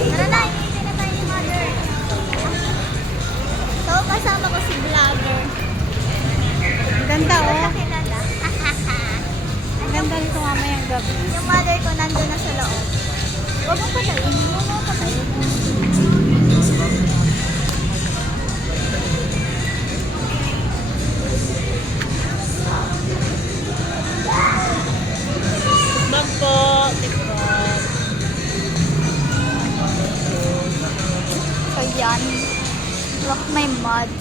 Tara na, hinihintay na ni mother. So, kasama ko si vlogger. Ganda oh. Ang ganda nito mamayang gabi. Yung mother ko nandun na sa loob. Huwag mo padayin. My mud.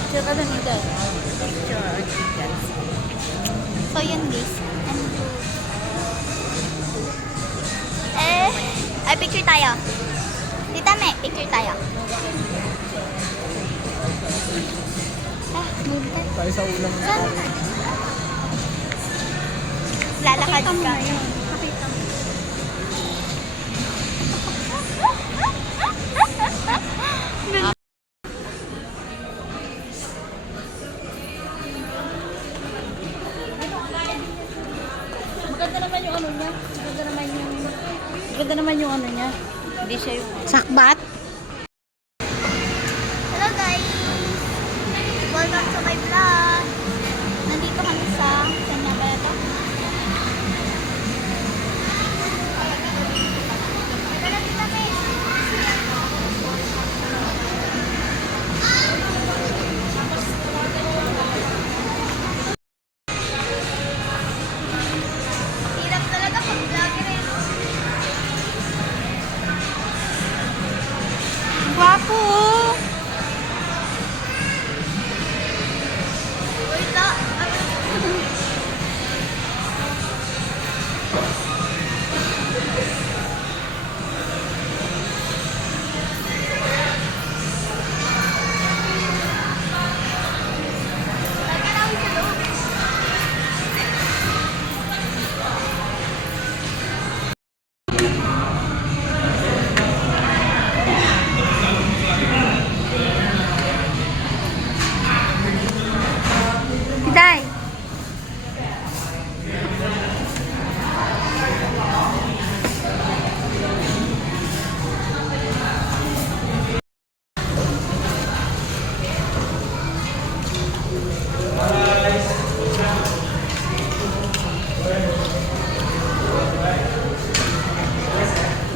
Picture ka dun ito. Picture or. So yun guys. And Eh, ay picture tayo. Tita Me, picture tayo. Ah, may Tayo sa ulang? Lalakad ka. Pakita naman yung ano niya. Maganda naman yung... Maganda naman yung ano niya. Hindi siya yung... Sakbat?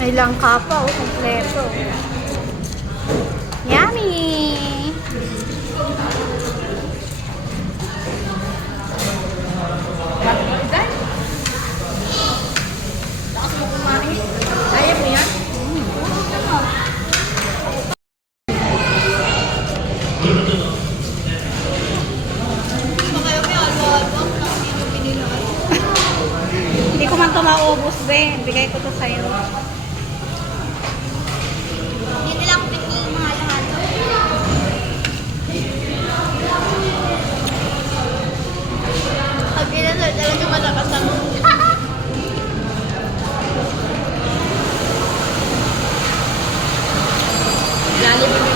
May langka pa, oh, kompleto. Yummy! Hindi ko man ito maubos, be. Bigay ko to sa'yo. Hindi nila ako pinili mga lahat. Pag pinasal talaga malakas ang... Lalim mo